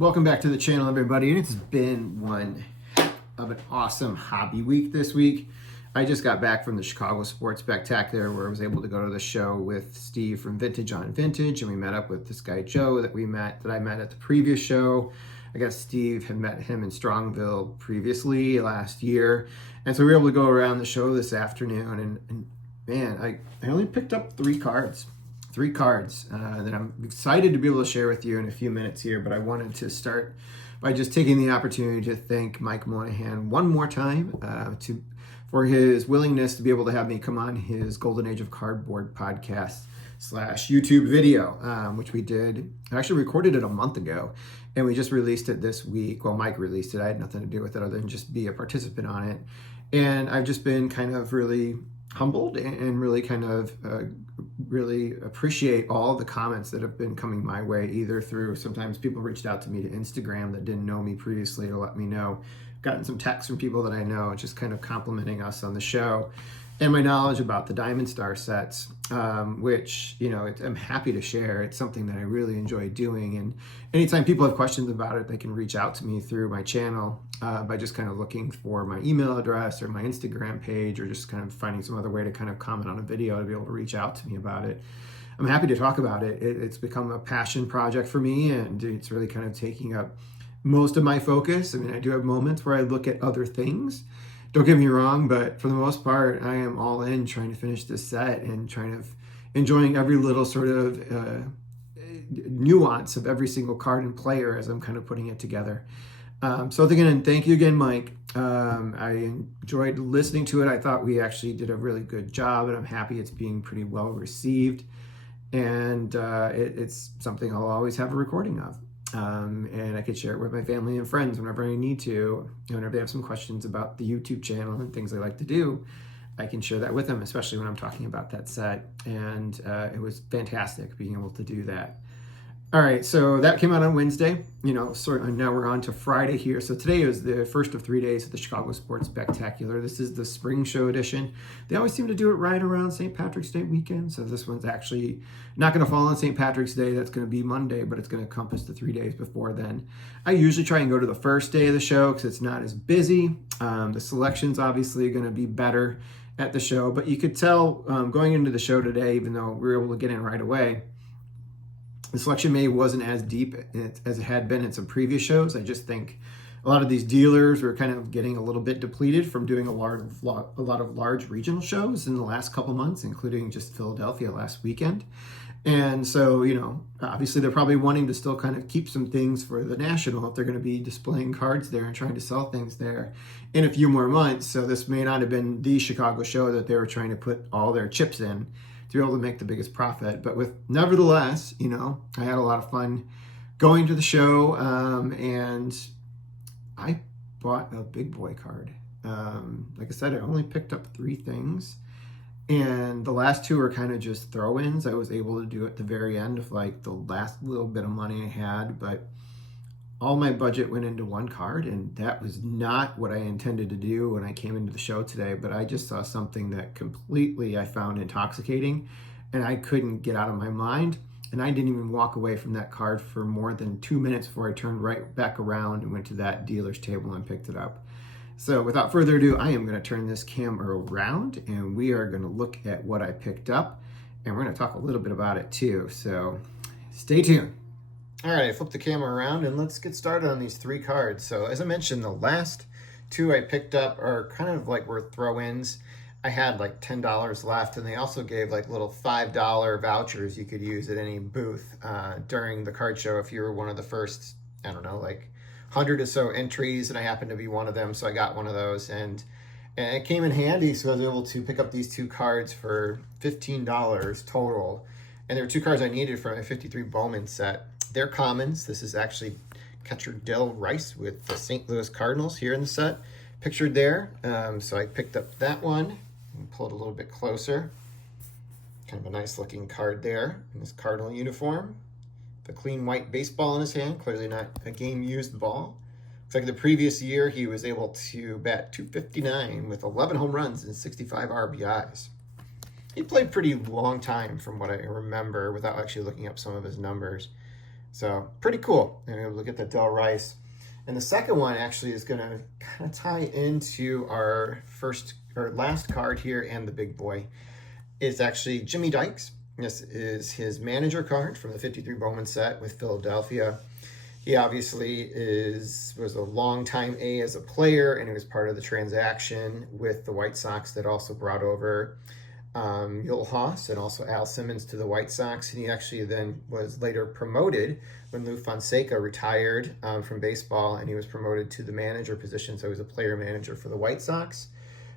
Welcome back to the channel, everybody. It's been one heck of an awesome hobby week this week. I just got back from the Chicago Sports Spectacular where I was able to go to the show with Steve from Vintage on Vintage, and we met up with this guy Joe that I met at the previous show. I guess Steve had met him in Strongville previously last year, and so we were able to go around the show this afternoon. And man, I only picked up three cards that I'm excited to be able to share with you in a few minutes here, but I wanted to start by just taking the opportunity to thank Mike Monahan one more time for his willingness to be able to have me come on his Golden Age of Cardboard podcast / YouTube video, which we did. I actually recorded it a month ago, and we just released it this week. Well, Mike released it. I had nothing to do with it other than just be a participant on it. And I've just been kind of really humbled and really kind of really appreciate all the comments that have been coming my way, either through sometimes people reached out to me to Instagram that didn't know me previously to let me know. Gotten some texts from people that I know just kind of complimenting us on the show and my knowledge about the Diamond Star sets, which, I'm happy to share. It's something that I really enjoy doing. And anytime people have questions about it, they can reach out to me through my channel by just kind of looking for my email address or my Instagram page, or just kind of finding some other way to kind of comment on a video to be able to reach out to me about it. I'm happy to talk about it. It's become a passion project for me, and it's really kind of taking up most of my focus. I mean, I do have moments where I look at other things. Don't get me wrong, but for the most part, I am all in trying to finish this set and enjoying every little sort of nuance of every single card and player as I'm kind of putting it together. So again, thank you again, Mike. I enjoyed listening to it. I thought we actually did a really good job, and I'm happy it's being pretty well received. And it's something I'll always have a recording of. And I could share it with my family and friends whenever I need to. Whenever they have some questions about the YouTube channel and things I like to do, I can share that with them, especially when I'm talking about that set. And it was fantastic being able to do that. All right, so that came out on Wednesday. Now we're on to Friday here. So today is the first of 3 days of the Chicago Sports Spectacular. This is the spring show edition. They always seem to do it right around St. Patrick's Day weekend. So this one's actually not going to fall on St. Patrick's Day. That's going to be Monday, but it's going to encompass the 3 days before then. I usually try and go to the first day of the show because it's not as busy. The selection's obviously going to be better at the show, but you could tell going into the show today, even though we were able to get in right away, the selection maybe wasn't as deep as it had been in some previous shows. I just think a lot of these dealers were kind of getting a little bit depleted from doing a lot of large regional shows in the last couple months, including just Philadelphia last weekend. And so, obviously they're probably wanting to still kind of keep some things for the national if they're going to be displaying cards there and trying to sell things there in a few more months. So this may not have been the Chicago show that they were trying to put all their chips in to be able to make the biggest profit. But nevertheless, I had a lot of fun going to the show, and I bought a big boy card. Like I said, I only picked up 3 things, and the last 2 are kind of just throw-ins. I was able to do at the very end of like the last little bit of money I had, but all my budget went into one card, and that was not what I intended to do when I came into the show today. But I just saw something that completely I found intoxicating, and I couldn't get out of my mind. And I didn't even walk away from that card for more than 2 minutes before I turned right back around and went to that dealer's table and picked it up. So without further ado, I am going to turn this camera around, and we are going to look at what I picked up, and we're going to talk a little bit about it too. So stay tuned. All right, I flipped the camera around, and let's get started on these 3 cards. So as I mentioned, the last 2 I picked up are kind of like were throw-ins. I had like $10 left, and they also gave like little $5 vouchers you could use at any booth during the card show if you were one of the first, I don't know, like 100 or so entries, and I happened to be one of them, so I got one of those, and it came in handy. So I was able to pick up these 2 cards for $15 total, and there were 2 cards I needed from a 53 Bowman set. They're commons. This is actually catcher Del Rice with the St. Louis Cardinals here in the set, pictured there. So I picked up that one and pull it a little bit closer. Kind of a nice looking card there in this Cardinal uniform. The clean white baseball in his hand, clearly not a game used ball. Looks like the previous year he was able to bat .259 with 11 home runs and 65 RBIs. He played pretty long time from what I remember without actually looking up some of his numbers. So pretty cool. And we'll look at the Del Rice. And the second one actually is going to kind of tie into our last card here, and the big boy is actually Jimmy Dykes. This is his manager card from the 53 Bowman set with Philadelphia. He obviously was a longtime A as a player, and he was part of the transaction with the White Sox that also brought over Yul Haas and also Al Simmons to the White Sox. And he actually then was later promoted when Lou Fonseca retired from baseball, and he was promoted to the manager position. So he was a player manager for the White Sox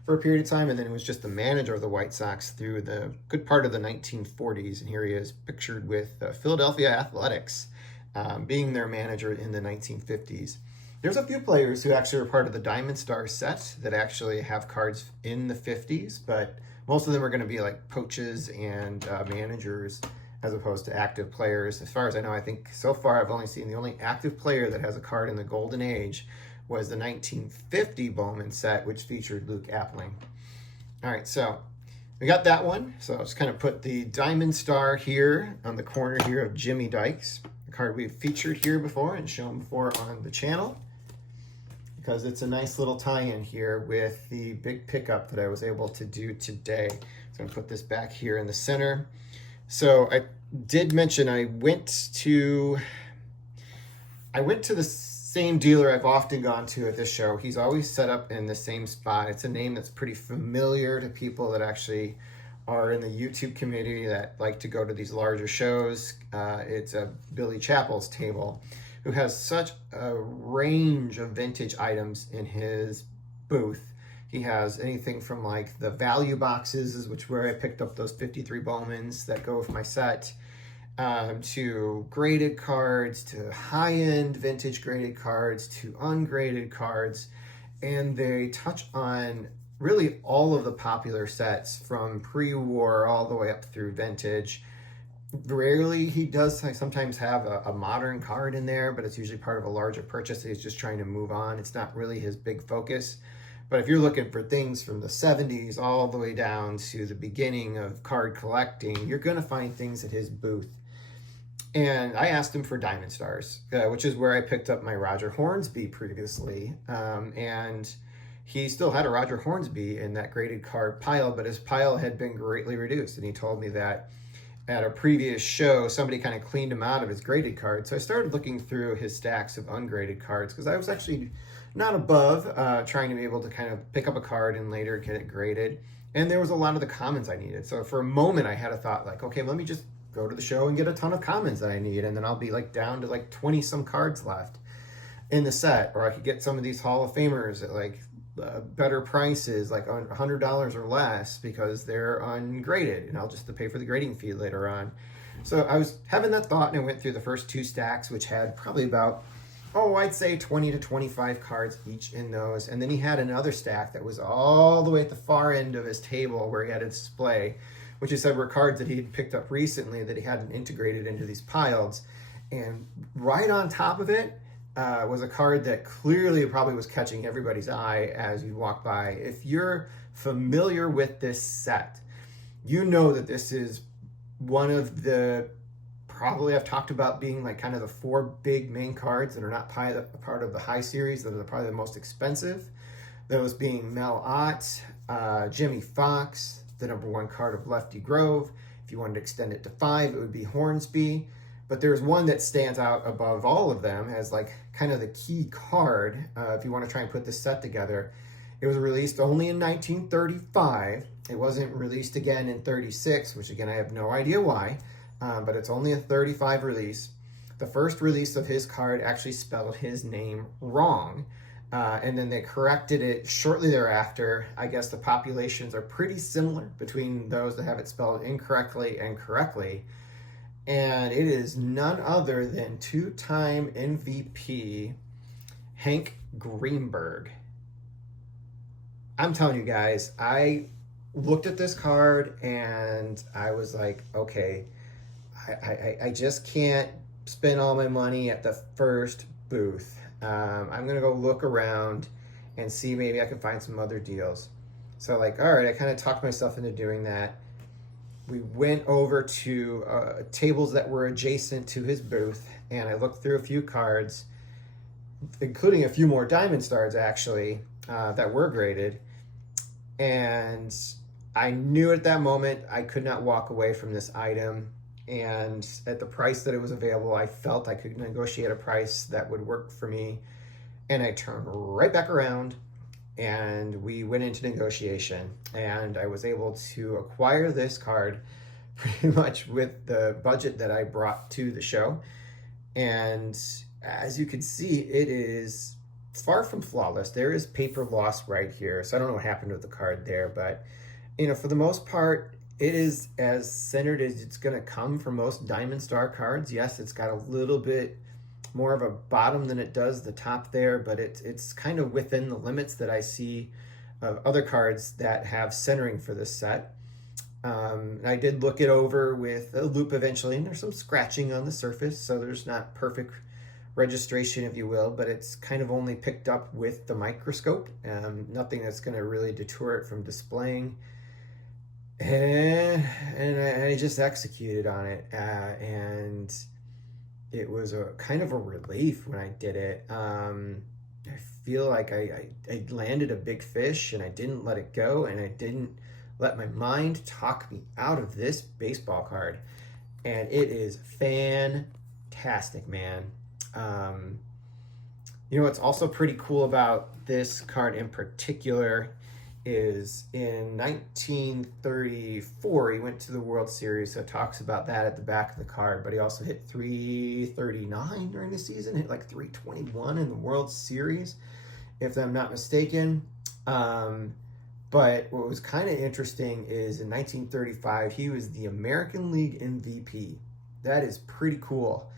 for a period of time, and then he was just the manager of the White Sox through the good part of the 1940s. And here he is pictured with Philadelphia Athletics, being their manager in the 1950s. There's a few players who actually are part of the Diamond Star set that actually have cards in the 50s, but most of them are going to be like coaches and managers as opposed to active players. As far as I know, I think so far I've only seen the only active player that has a card in the Golden Age was the 1950 Bowman set, which featured Luke Appling. All right, so we got that one. So I'll just kind of put the Diamond Star here on the corner here of Jimmy Dykes, the card we've featured here before and shown before on the channel, because it's a nice little tie-in here with the big pickup that I was able to do today. So I'm going to put this back here in the center. So I did mention I went to the same dealer I've often gone to at this show. He's always set up in the same spot. It's a name that's pretty familiar to people that actually are in the YouTube community that like to go to these larger shows. It's Billy Chappell's table, who has such a range of vintage items in his booth. He has anything from like the value boxes, which where I picked up those 53 Bowmans that go with my set, to graded cards, to high-end vintage graded cards, to ungraded cards. And they touch on really all of the popular sets from pre-war all the way up through vintage. Rarely he does sometimes have a modern card in there, but it's usually part of a larger purchase that he's just trying to move on. It's not really his big focus. But if you're looking for things from the 70s all the way down to the beginning of card collecting, you're going to find things at his booth. And I asked him for Diamond Stars, which is where I picked up my Roger Hornsby previously. And he still had a Roger Hornsby in that graded card pile, but his pile had been greatly reduced. And he told me that at a previous show, somebody kind of cleaned him out of his graded cards. So I started looking through his stacks of ungraded cards, because I was actually not above trying to be able to kind of pick up a card and later get it graded. And there was a lot of the commons I needed. So for a moment, I had a thought like, okay, let me just go to the show and get a ton of commons that I need, and then I'll be like down to like 20 some cards left in the set. Or I could get some of these Hall of Famers at like better prices, like $100 or less, because they're ungraded, and I'll just have to pay for the grading fee later on. So I was having that thought, and I went through the first two stacks, which had probably about, I'd say 20 to 25 cards each in those. And then he had another stack that was all the way at the far end of his table where he had a display, which he said were cards that he had picked up recently that he hadn't integrated into these piles. And right on top of it was a card that clearly probably was catching everybody's eye as you walk by. If you're familiar with this set, you know that this is one of the, probably I've talked about being like kind of the four big main cards that are not part of the high series, that are probably the most expensive. Those being Mel Ott, Jimmy Fox, the #1 card of Lefty Grove. If you wanted to extend it to 5, it would be Hornsby. But there's one that stands out above all of them as like kind of the key card if you want to try and put this set together. It was released only in 1935. It wasn't released again in 36, which again I have no idea why, but it's only a 35 release. The first release of his card actually spelled his name wrong. And then they corrected it shortly thereafter. I guess the populations are pretty similar between those that have it spelled incorrectly and correctly. And it is none other than two-time MVP Hank Greenberg. I'm telling you guys, I looked at this card and I was like, okay, I just can't spend all my money at the first booth. I'm going to go look around and see maybe I can find some other deals. So like, all right, I kind of talked myself into doing that. we went over to tables that were adjacent to his booth, and I looked through a few cards, including a few more Diamond Stars actually, that were graded. And I knew at that moment I could not walk away from this item. And at the price that it was available, I felt I could negotiate a price that would work for me. And I turned right back around and we went into negotiation. And I was able to acquire this card pretty much with the budget that I brought to the show. And as you can see, it is far from flawless. There is paper loss right here. So I don't know what happened with the card there, but for the most part, it is as centered as it's going to come for most Diamond Star cards. Yes, it's got a little bit more of a bottom than it does the top there, but it's kind of within the limits that I see of other cards that have centering for this set. I did look it over with a loop eventually, and there's some scratching on the surface, so there's not perfect registration, if you will, but it's kind of only picked up with the microscope. Nothing that's going to really deter it from displaying. And I just executed on it, and it was a kind of a relief when I did it. I feel like I landed a big fish, and I didn't let it go, and I didn't let my mind talk me out of this baseball card. And it is fantastic, man. What's also pretty cool about this card in particular is in 1934, he went to the World Series, so it talks about that at the back of the card, but he also hit 339 during the season, hit like 321 in the World Series, if I'm not mistaken. But what was kind of interesting is in 1935, he was the American League MVP. That is pretty cool.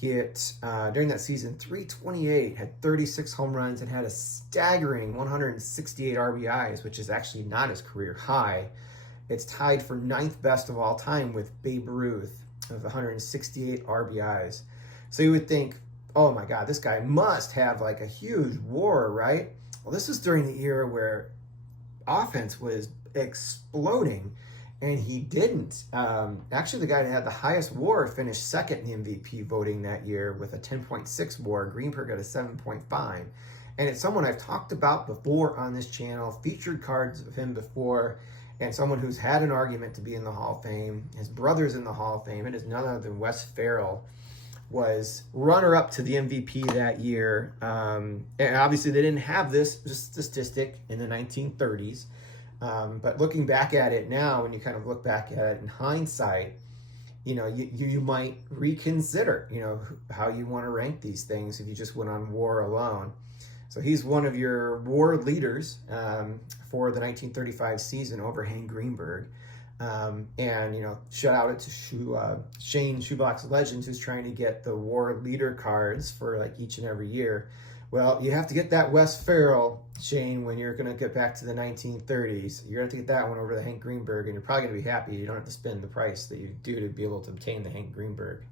He hit, during that season, 328, had 36 home runs, and had a staggering 168 RBIs, which is actually not his career high. It's tied for 9th best of all time with Babe Ruth of 168 RBIs. So you would think, oh my God, this guy must have like a huge WAR, right? Well, this was during the era where offense was exploding, and he didn't. Actually, the guy that had the highest WAR finished second in the MVP voting that year with a 10.6 WAR. Greenberg got a 7.5. And it's someone I've talked about before on this channel, featured cards of him before, and someone who's had an argument to be in the Hall of Fame. His brother's in the Hall of Fame. It is none other than Wes Farrell, was runner-up to the MVP that year. And obviously, they didn't have this statistic in the 1930s. But looking back at it now, when you kind of look back at it in hindsight, you might reconsider, how you want to rank these things if you just went on WAR alone. So he's one of your WAR leaders for the 1935 season over Hank Greenberg. And shout out to Shane Shoebox Legends, who's trying to get the WAR leader cards for like each and every year. Well, you have to get that Wes Farrell, Shane, when you're going to get back to the 1930s. You're going to have to get that one over to Hank Greenberg, and you're probably going to be happy you don't have to spend the price that you do to be able to obtain the Hank Greenberg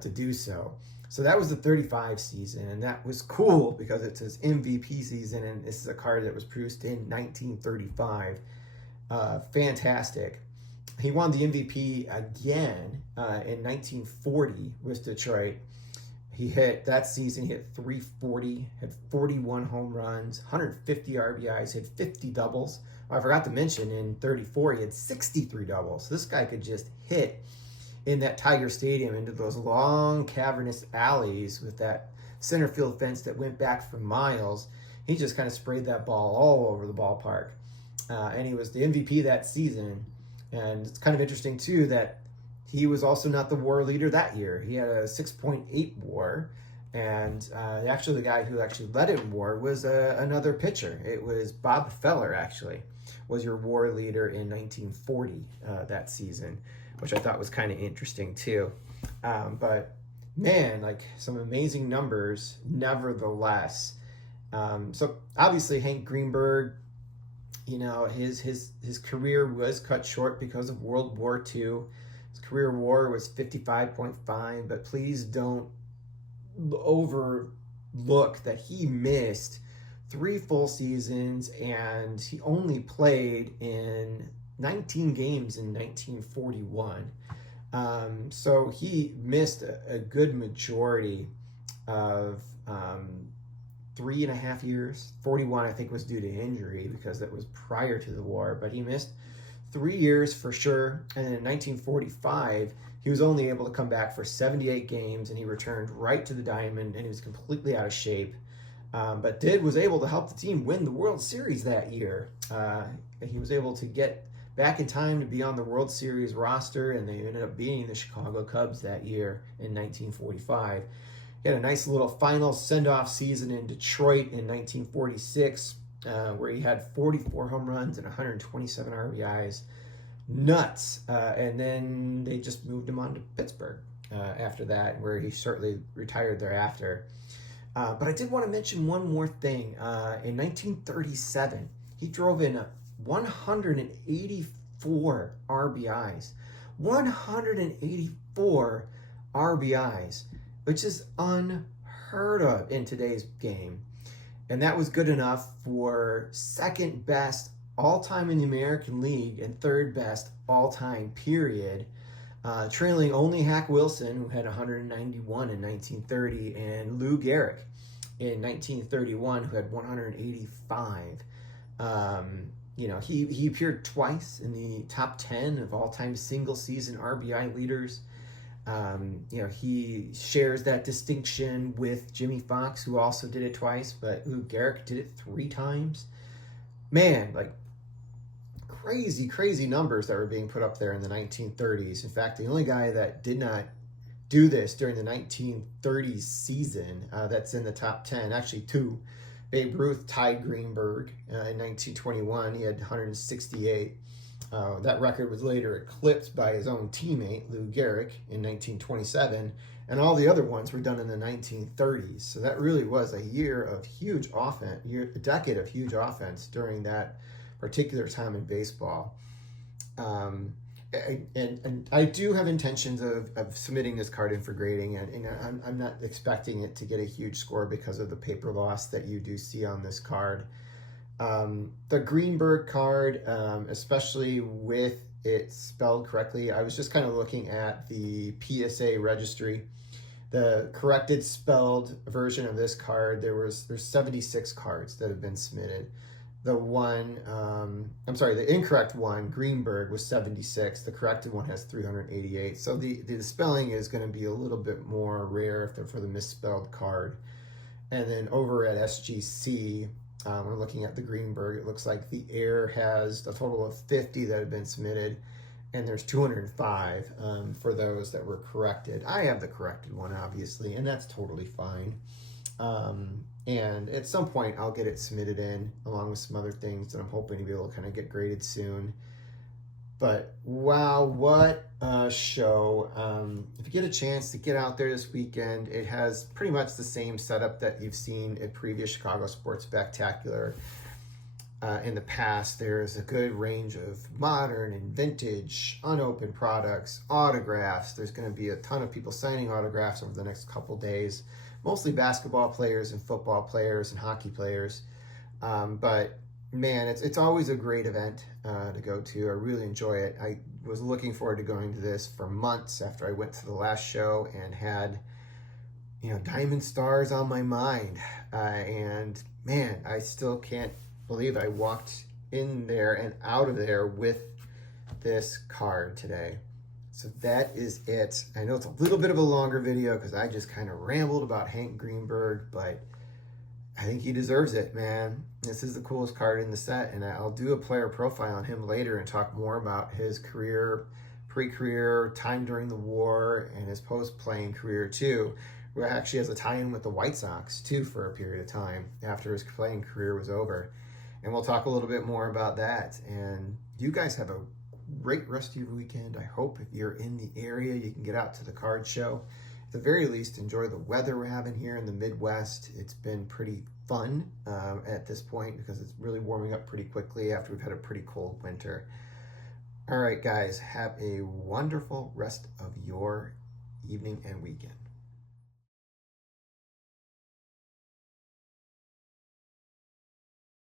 to do so. So that was the 35 season, and that was cool because it's his MVP season, and this is a card that was produced in 1935. Fantastic. He won the MVP again in 1940 with Detroit. He hit, that season, he hit 340, had 41 home runs, 150 RBIs, had 50 doubles. I forgot to mention, in 34, he had 63 doubles. So this guy could just hit in that Tiger Stadium into those long, cavernous alleys with that center field fence that went back for miles. He just kind of sprayed that ball all over the ballpark. And he was the MVP that season. And it's kind of interesting, too, that he was also not the WAR leader that year. He had a 6.8 WAR, and actually the guy who actually led in WAR was another pitcher. It was Bob Feller, actually, was your WAR leader in 1940 that season, which I thought was kind of interesting, too. But, man, like, some amazing numbers, nevertheless. So, obviously, Hank Greenberg, his career was cut short because of World War II. His career WAR was 55.5, but please don't overlook that he missed 3 full seasons, and he only played in 19 games in 1941. So he missed a good majority of 3.5 years. 41, I think, was due to injury because that was prior to the war, but he missed 3 years for sure. And in 1945, he was only able to come back for 78 games, and he returned right to the diamond, and he was completely out of shape. But was able to help the team win the World Series that year. He was able to get back in time to be on the World Series roster, and they ended up beating the Chicago Cubs that year in 1945. He had a nice little final send-off season in Detroit in 1946, where he had 44 home runs and 127 RBIs. Nuts. And then they just moved him on to Pittsburgh after that, where he shortly retired thereafter. But I did want to mention one more thing. In 1937, he drove in 184 RBIs. 184 RBIs, which is unheard of in today's game. And that was good enough for second best all-time in the American League and third best all-time period. Trailing only Hack Wilson, who had 191 in 1930, and Lou Gehrig in 1931, who had 185. He appeared twice in the top 10 of all-time single-season RBI leaders. He shares that distinction with Jimmy Fox, who also did it twice, but Lou Gehrig did it 3 times. Man, like, crazy numbers that were being put up there in the 1930s. In fact, the only guy that did not do this during the 1930s season that's in the top 10, actually 2. Babe Ruth tied Greenberg in 1921. He had 168. That record was later eclipsed by his own teammate, Lou Gehrig, in 1927, and all the other ones were done in the 1930s. So that really was a year of huge offense, a decade of huge offense during that particular time in baseball. And I do have intentions of submitting this card in for grading, and I'm not expecting it to get a huge score because of the paper loss that you do see on this card. The Greenberg card, especially with it spelled correctly, I was just kind of looking at the PSA registry. The corrected spelled version of this card, there's 76 cards that have been submitted. The incorrect one, Greenberg, was 76. The corrected one has 388. So the spelling is going to be a little bit more rare for the misspelled card. And then over at SGC, we're looking at the Greenberg. It looks like the Air has a total of 50 that have been submitted, and there's 205 for those that were corrected. I have the corrected one, obviously, and that's totally fine. And at some point, I'll get it submitted in along with some other things that I'm hoping to be able to kind of get graded soon. But wow, what a show. If you get a chance to get out there this weekend, it has pretty much the same setup that you've seen at previous Chicago Sports Spectacular. In the past, there's a good range of modern and vintage, unopened products, autographs. There's going to be a ton of people signing autographs over the next couple days, mostly basketball players and football players and hockey players. But man, it's always a great event to go to. I really enjoy it. I was looking forward to going to this for months after I went to the last show and had, Diamond Stars on my mind. And man, I still can't believe I walked in there and out of there with this card today. So that is it. I know it's a little bit of a longer video because I just kind of rambled about Hank Greenberg, but I think he deserves it, man. This is the coolest card in the set, and I'll do a player profile on him later and talk more about his career, pre-career, time during the war, and his post-playing career too, where actually has a tie-in with the White Sox too for a period of time after his playing career was over. And we'll talk a little bit more about that. And you guys have a great rest of your weekend. I hope if you're in the area, you can get out to the card show. At the very least, enjoy the weather we're having here in the Midwest. It's been pretty fun at this point because it's really warming up pretty quickly after we've had a pretty cold winter. All right, guys, have a wonderful rest of your evening and weekend.